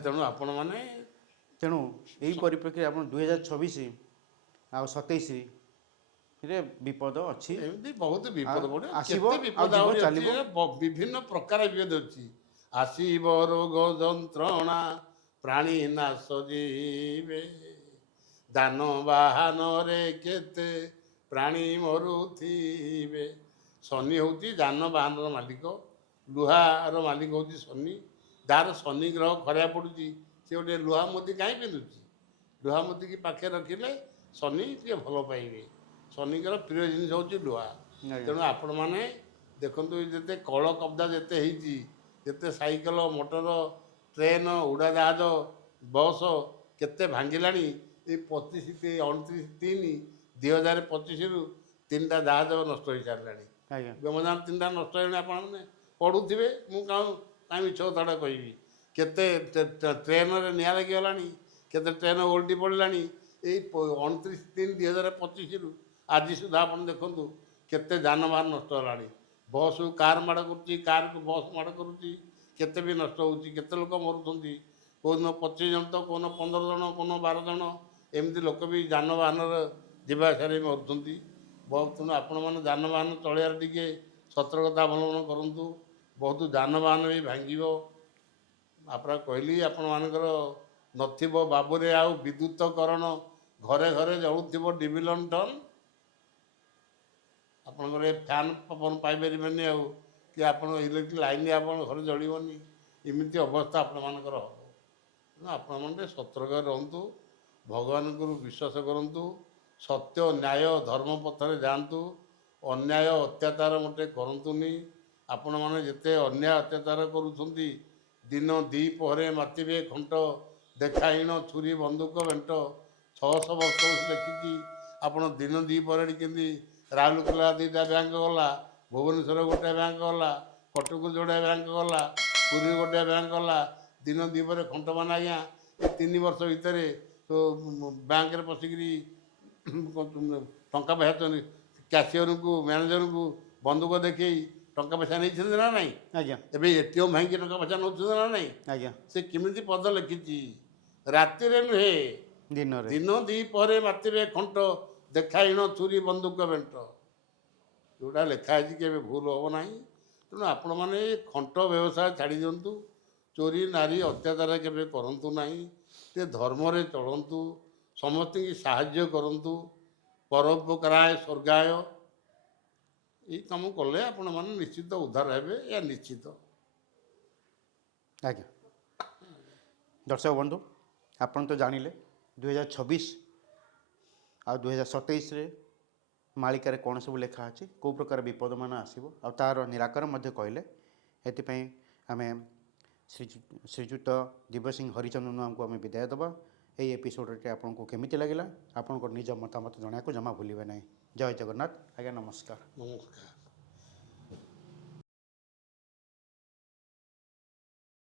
ତେଣୁ ଆପଣମାନେ ତେଣୁ ଏହି ପରିପ୍ରେକ୍ଷୀରେ ଆପଣ 2026 ଆଉ 27ରେ ବିପଦ ଅଛି। ଏମିତି ବହୁତ ବିପଦ ପଡ଼ିବ। ଆସିବ କେତେ ଆଉ ବିପଦ ଯିବ ଆହୁରି ଚାଲିବ। ଅଛି। ବିଭିନ୍ନ ପ୍ରକାର ବିପଦ ଅଛି। ଆସିବ ରୋଗ ଯନ୍ତ୍ରଣା ପ୍ରାଣୀ ନାଶ ଯିବେ। ଦାନ ବାହନରେ କେତେ ପ୍ରାଣୀ ମରୁଥିବେ। ଶନି ହେଉଛି ଯାନବାହନର ମାଲିକ, ଲୁହାର ମାଲିକ ହେଉଛି ଶନି। ଯାହାର ଶନି ଗ୍ରହ ଖରାପ ପଡ଼ୁଛି ସେ ଗୋଟେ ଲୁହା ମୋତି କାହିଁ ପିନ୍ଧୁଛି? ଲୁହା ମୋତିକି ପାଖରେ ରଖିଲେ ଶନି ଟିକେ ଭଲ ପାଇବେ। ଶନିଙ୍କର ପ୍ରିୟ ଜିନିଷ ହେଉଛି ଲୁହା। ଆଜ୍ଞା ତେଣୁ ଆପଣମାନେ ଦେଖନ୍ତୁ ଯେତେ କଳ କବ୍ଜା ଯେତେ ହେଇଛି, ଯେତେ ସାଇକେଲ, ମୋଟର, ଟ୍ରେନ, ଉଡ଼ାଜାହାଜ, ବସ୍ କେତେ ଭାଙ୍ଗିଲାଣି। ଏଇ 29/3/2025ରୁ 3ଟା ଜାହାଜ ନଷ୍ଟ ହୋଇସାରିଲାଣି। ଆଜ୍ଞା ବ୍ୟୋମଯାନ 3ଟା ନଷ୍ଟ ହେଇଗଲାଣି। ଆପଣମାନେ ପଢ଼ୁଥିବେ, ମୁଁ କାହିଁ ମିଛ କଥାଟା କହିବି। କେତେ ଟ୍ରେନରେ ନିଆଁ ଲାଗିଗଲାଣି, କେତେ ଟ୍ରେନ ଓଲଟି ପଡ଼ିଲାଣି। ଏଇ 29/3/2025ରୁ ଆଜି ସୁଦ୍ଧା ଆପଣ ଦେଖନ୍ତୁ କେତେ ଯାନବାହନ ନଷ୍ଟ ହେଲାଣି। ବସ୍କୁ କାର୍ ମାଡ଼ କରୁଛି, କାର୍କୁ ବସ୍ ମାଡ଼ କରୁଛି, କେତେ ବି ନଷ୍ଟ ହେଉଛି, କେତେ ଲୋକ ମରୁଛନ୍ତି। କେଉଁଦିନ 25 ଜଣ ତ, କେଉଁଦିନ 15 ଜଣ, କେଉଁଦିନ 12 ଜଣ, ଏମିତି ଲୋକ ବି ଯାନବାହନରେ ଯିବା ଆସିବାରେ ମରୁଛନ୍ତି। ତେଣୁ ଆପଣମାନେ ଯାନବାହନ ଚଳେଇବାରେ ଟିକେ ସତର୍କତା ଅବଲମ୍ବନ କରନ୍ତୁ। ବହୁତ ଯାନବାହନ ବି ଭାଙ୍ଗିବ। ଆପଣ କହିଲି ଆପଣମାନଙ୍କର ନଥିବ ବାବୁରେ ଆଉ ବିଦ୍ୟୁତକରଣ, ଘରେ ଘରେ ଜଳୁଥିବ ଡିବି ଲଣ୍ଠନ। ଆପଣଙ୍କର ଏ ଫ୍ୟାନ୍ ପବନ ପାଇପାରିବେନି ଆଉ, କି ଆପଣଙ୍କ ଇଲେକ୍ଟ୍ରିକ୍ ଲାଇନ୍ ଆପଣଙ୍କ ଘରେ ଜଳିବନି। ଏମିତି ଅବସ୍ଥା ଆପଣମାନଙ୍କର ହେବ। ତେଣୁ ଆପଣମାନେ ଟିକେ ସତର୍କ ରହନ୍ତୁ। ଭଗବାନଙ୍କୁ ବିଶ୍ୱାସ କରନ୍ତୁ। ସତ୍ୟ, ନ୍ୟାୟ, ଧର୍ମ ପଥରେ ଯାଆନ୍ତୁ। ଅନ୍ୟାୟ ଅତ୍ୟାଚାର ମୋଟେ କରନ୍ତୁନି। ଆପଣମାନେ ଯେତେ ଅନ୍ୟାୟ ଅତ୍ୟାଚାର କରୁଛନ୍ତି, ଦିନ ଦ୍ୱିପହରେ ମାତିବେ ଖଣ୍ଟ ଦେଖାଇଣ ଛୁରୀ ବନ୍ଧୁକ ବେଣ୍ଟ। 600 ବର୍ଷ ଦେଖିଛି ଆପଣ ଦିନ ଦ୍ୱିପହରେ କେମିତି ରାଉରକେଲା 2ଟା ବ୍ୟାଙ୍କ ଗଲା, ଭୁବନେଶ୍ୱର ଗୋଟେ ବ୍ୟାଙ୍କ ଗଲା, କଟକ ଯୋଡ଼େ ବ୍ୟାଙ୍କ ଗଲା, ପୁରୀ ଗୋଟେ ବ୍ୟାଙ୍କ ଗଲା। ଦିନ ଦ୍ୱିପହରେ ଖଣ୍ଟମାନେ ଆଜ୍ଞା ଏ 3 ବର୍ଷ ଭିତରେ ବ୍ୟାଙ୍କରେ ପଶିକିରି ଟଙ୍କା ପଇସା କ୍ୟାସିୟରଙ୍କୁ, ମ୍ୟାନେଜରଙ୍କୁ ବନ୍ଧୁକ ଦେଖେଇ ଟଙ୍କା ପଇସା ନେଇଛନ୍ତି ନା ନାହିଁ? ଆଜ୍ଞା ଏବେ ଏଟିଏମ୍ ଭାଙ୍ଗି ଟଙ୍କା ପଇସା ନେଉଛନ୍ତି ନା ନାହିଁ? ଆଜ୍ଞା ସେ କେମିତି ପଦ ଲେଖିଛି? ରାତିରେ ନୁହେଁ, ଦିନରେ ଦିନ ଦ୍ୱିପହରେ ମାତିବେ ଖଣ୍ଟ ଦେଖାଇଣ ଛୁରୀ ବନ୍ଧୁକ ବେଣ୍ଟ। ଯେଉଁଟା ଲେଖା ହେଇଛି କେବେ ଭୁଲ ହେବ ନାହିଁ। ତେଣୁ ଆପଣମାନେ ଖଣ୍ଟ ବ୍ୟବସାୟ ଛାଡ଼ି ଦିଅନ୍ତୁ। ଚୋରି ନାରୀ ଅତ୍ୟାଚାର କେବେ କରନ୍ତୁ ନାହିଁ। ଟିକେ ଧର୍ମରେ ଚଳନ୍ତୁ। ସମସ୍ତଙ୍କୁ ସାହାଯ୍ୟ କରନ୍ତୁ। ପରୋପକାରାୟ ସ୍ୱର୍ଗାୟ। ଏଇ କାମ କଲେ ଆପଣମାନେ ନିଶ୍ଚିତ ଉଦ୍ଧାର ହେବେ, ଏହା ନିଶ୍ଚିତ। ଆଜ୍ଞା ଦର୍ଶକ ବନ୍ଧୁ, ଆପଣ ତ ଜାଣିଲେ 2026 ଆଉ 2027ରେ ମାଳିକାରେ କ'ଣ ସବୁ ଲେଖା ଅଛି, କେଉଁ ପ୍ରକାର ବିପଦମାନ ଆସିବ, ଆଉ ତା'ର ନିରାକରଣ ମଧ୍ୟ କହିଲେ। ଏଥିପାଇଁ ଆମେ ଶ୍ରୀଯୁକ୍ତ ଦିବ୍ୟସିଂହ ହରିଚନ୍ଦନଙ୍କୁ ଆମେ ବିଦାୟ ଦେବା। ଏହି ଏପିସୋଡ଼ଟି ଆପଣଙ୍କୁ କେମିତି ଲାଗିଲା, ଆପଣଙ୍କର ନିଜ ମତାମତ ଜଣାଇବାକୁ ଜମା ଭୁଲିବେ ନାହିଁ। ଜୟ ଜଗନ୍ନାଥ ଆଜ୍ଞା, ନମସ୍କାର। ନମସ୍କାର।